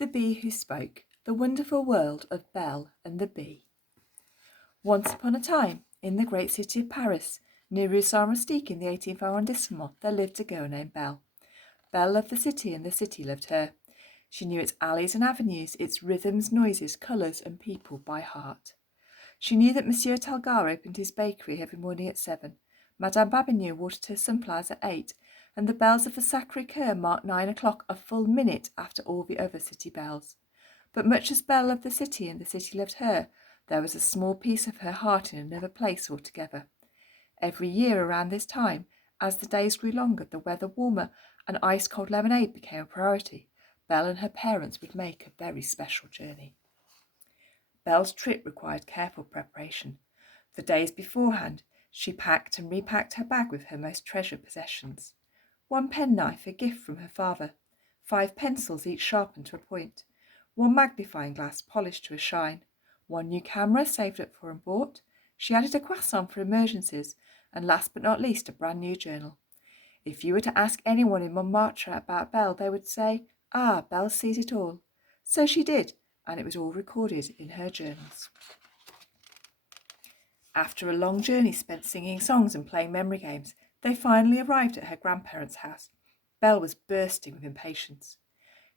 The Bee Who Spoke, The Wonderful World of Belle and the Bee. Once upon a time, in the great city of Paris, near Rue Saint-Rustique in the 18th arrondissement, there lived a girl named Belle. Belle loved the city and the city loved her. She knew its alleys and avenues, its rhythms, noises, colours and people by heart. She knew that Monsieur Talgard opened his bakery every morning at 7, Madame Babignon watered her sunflowers at 8, and the bells of the Sacré-Cœur marked 9 o'clock, a full minute after all the other city bells. But much as Belle loved the city and the city loved her, there was a small piece of her heart in another place altogether. Every year around this time, as the days grew longer, the weather warmer, and ice-cold lemonade became a priority, Belle and her parents would make a very special journey. Belle's trip required careful preparation. For days beforehand, she packed and repacked her bag with her most treasured possessions. 1 penknife, a gift from her father. 5 pencils, each sharpened to a point. 1 magnifying glass, polished to a shine. 1 new camera, saved up for and bought. She added a croissant for emergencies, and last but not least, a brand new journal. If you were to ask anyone in Montmartre about Belle, they would say, "Ah, Belle sees it all." So she did, and it was all recorded in her journals. After a long journey spent singing songs and playing memory games, they finally arrived at her grandparents' house. Belle was bursting with impatience.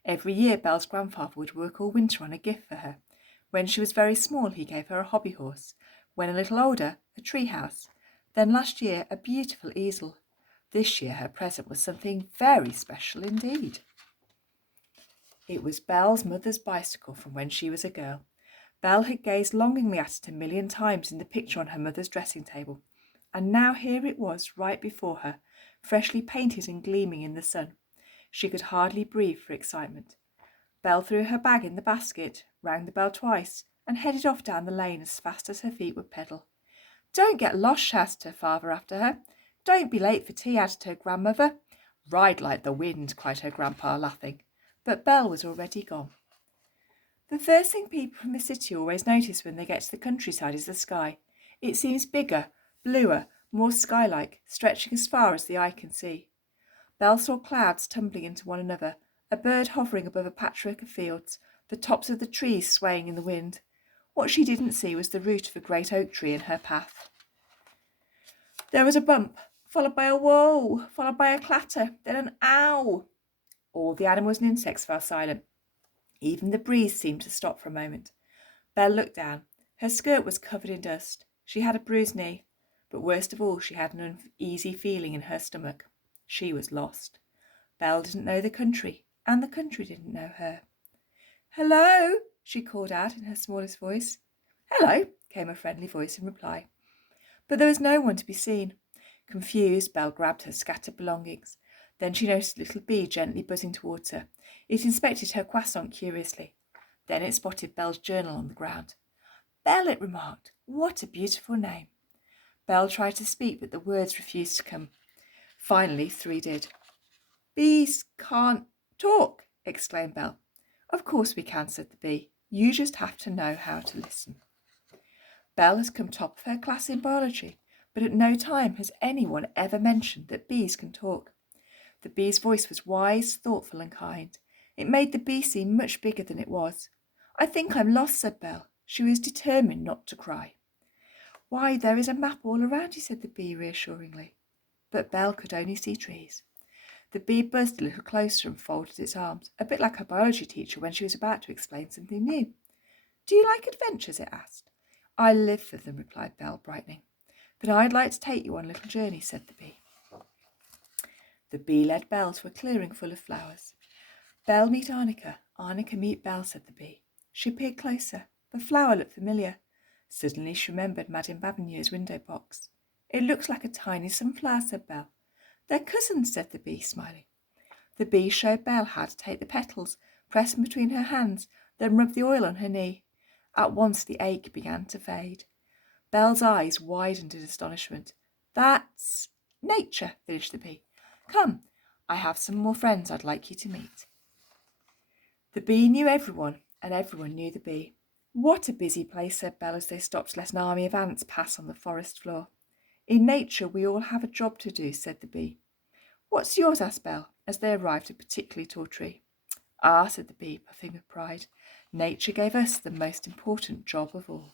Every year Belle's grandfather would work all winter on a gift for her. When she was very small, he gave her a hobby horse. When a little older, a tree house. Then last year, a beautiful easel. This year her present was something very special indeed. It was Belle's mother's bicycle from when she was a girl. Belle had gazed longingly at it 1,000,000 times in the picture on her mother's dressing table, and now here it was right before her, freshly painted and gleaming in the sun. She could hardly breathe for excitement. Belle threw her bag in the basket, rang the bell twice, and headed off down the lane as fast as her feet would pedal. "Don't get lost," shouted her father after her. "Don't be late for tea," added her grandmother. "Ride like the wind," cried her grandpa, laughing. But Belle was already gone. The first thing people from the city always notice when they get to the countryside is the sky. It seems bigger, bluer, more sky-like, stretching as far as the eye can see. Belle saw clouds tumbling into one another, a bird hovering above a patchwork of fields, the tops of the trees swaying in the wind. What she didn't see was the root of a great oak tree in her path. There was a bump, followed by a whoa, followed by a clatter, then an ow. All the animals and insects fell silent. Even the breeze seemed to stop for a moment. Belle looked down. Her skirt was covered in dust. She had a bruised knee. But worst of all, she had an uneasy feeling in her stomach. She was lost. Belle didn't know the country, and the country didn't know her. "Hello," she called out in her smallest voice. "Hello," came a friendly voice in reply. But there was no one to be seen. Confused, Belle grabbed her scattered belongings. Then she noticed a little bee gently buzzing towards her. It inspected her croissant curiously. Then it spotted Belle's journal on the ground. "Belle," it remarked. "What a beautiful name." Belle tried to speak, but the words refused to come. Finally, 3 did. "Bees can't talk," exclaimed Belle. "Of course we can," said the bee. "You just have to know how to listen." Belle has come top of her class in biology, but at no time has anyone ever mentioned that bees can talk. The bee's voice was wise, thoughtful and kind. It made the bee seem much bigger than it was. "I think I'm lost," said Belle. She was determined not to cry. "Why, there is a map all around you," said the bee reassuringly. But Belle could only see trees. The bee buzzed a little closer and folded its arms, a bit like her biology teacher when she was about to explain something new. "Do you like adventures?" it asked. "I live for them," replied Belle, brightening. "Then I'd like to take you on a little journey," said the bee. The bee led Belle to a clearing full of flowers. "Belle meet Arnica, Arnica meet Belle," said the bee. She peered closer. The flower looked familiar. Suddenly she remembered Madame Babigneux's window box. "It looks like a tiny sunflower," said Belle. "They're cousins," said the bee, smiling. The bee showed Belle how to take the petals, press them between her hands, then rub the oil on her knee. At once the ache began to fade. Belle's eyes widened in astonishment. "That's nature," finished the bee. "Come, I have some more friends I'd like you to meet." The bee knew everyone, and everyone knew the bee. "What a busy place," said Belle as they stopped to let an army of ants pass on the forest floor. "In nature we all have a job to do," said the bee. "What's yours?" asked Belle, as they arrived at a particularly tall tree. Ah, said the bee, puffing with pride, nature gave us the most important job of all.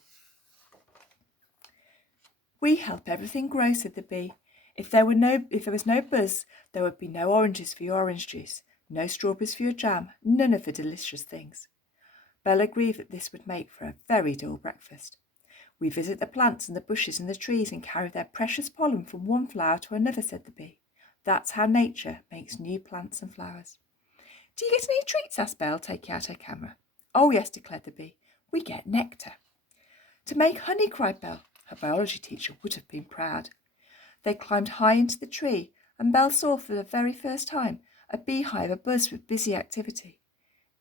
We help everything grow, said the bee. If there was no buzz, there would be no oranges for your orange juice, no strawberries for your jam, none of the delicious things. Belle agreed that this would make for a very dull breakfast. We visit the plants and the bushes and the trees and carry their precious pollen from one flower to another, said the bee. That's how nature makes new plants and flowers. Do you get any treats? Asked Belle, taking out her camera. Oh, yes, declared the bee. We get nectar. To make honey, cried Belle. Her biology teacher would have been proud. They climbed high into the tree, and Belle saw for the very first time a beehive abuzz with busy activity.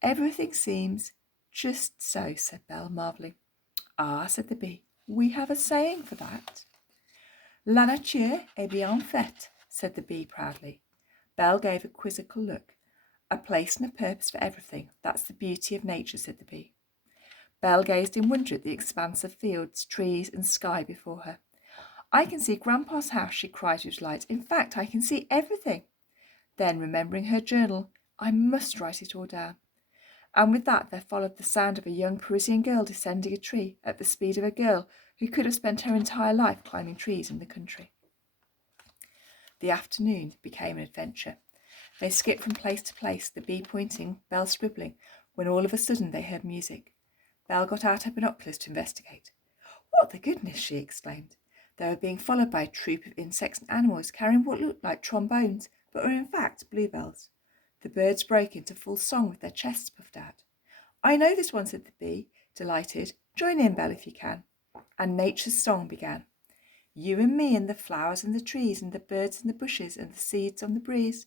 Everything seems just so, said Belle, marvelling. Ah, said the bee, we have a saying for that. La nature est bien faite, said the bee proudly. Belle gave a quizzical look. A place and a purpose for everything. That's the beauty of nature, said the bee. Belle gazed in wonder at the expanse of fields, trees, and sky before her. I can see Grandpa's house, she cried with delight. In fact, I can see everything. Then, remembering her journal, I must write it all down. And with that there followed the sound of a young Parisian girl descending a tree at the speed of a girl who could have spent her entire life climbing trees in the country. The afternoon became an adventure. They skipped from place to place, the bee pointing, Belle scribbling, when all of a sudden they heard music. Belle got out her binoculars to investigate. What the goodness, she exclaimed. They were being followed by a troop of insects and animals carrying what looked like trombones, but were in fact bluebells. The birds broke into full song with their chests puffed out. I know this one, said the bee, delighted. Join in, Belle, if you can. And nature's song began. You and me and the flowers and the trees and the birds and the bushes and the seeds on the breeze,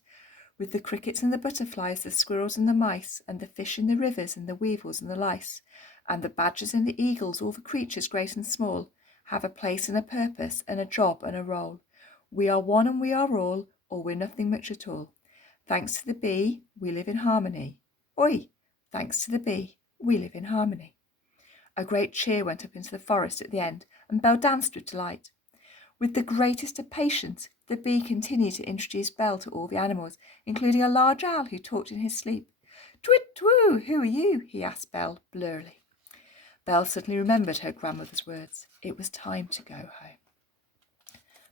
with the crickets and the butterflies, the squirrels and the mice, and the fish in the rivers and the weevils and the lice, and the badgers and the eagles, all the creatures great and small, have a place and a purpose and a job and a role. We are one and we are all, or we're nothing much at all. Thanks to the bee, we live in harmony. Oi! Thanks to the bee, we live in harmony. A great cheer went up into the forest at the end, and Belle danced with delight. With the greatest of patience, the bee continued to introduce Belle to all the animals, including a large owl who talked in his sleep. Twit-twoo, who are you? He asked Belle blurrily. Belle suddenly remembered her grandmother's words. It was time to go home.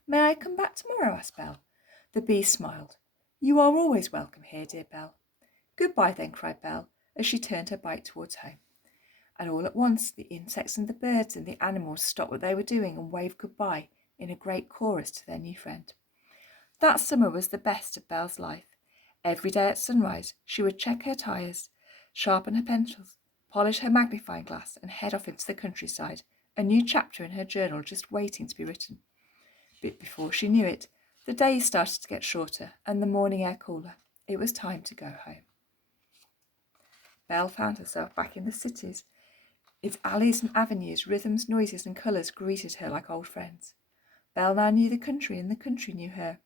May I come back tomorrow? Asked Belle. The bee smiled. You are always welcome here, dear Belle. Goodbye then, cried Belle, as she turned her bike towards home. And all at once the insects and the birds and the animals stopped what they were doing and waved goodbye in a great chorus to their new friend. That summer was the best of Belle's life. Every day at sunrise she would check her tyres, sharpen her pencils, polish her magnifying glass, and head off into the countryside, a new chapter in her journal just waiting to be written. But before she knew it, the days started to get shorter and the morning air cooler. It was time to go home. Belle found herself back in the cities. Its alleys and avenues, rhythms, noises, and colours greeted her like old friends. Belle now knew the country, and the country knew her.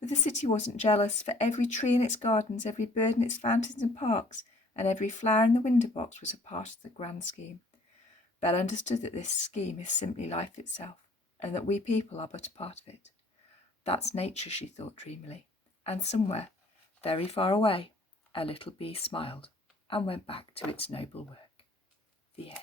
But the city wasn't jealous, for every tree in its gardens, every bird in its fountains and parks, and every flower in the window box was a part of the grand scheme. Belle understood that this scheme is simply life itself, and that we people are but a part of it. That's nature, she thought dreamily, and somewhere, very far away, a little bee smiled and went back to its noble work. The end.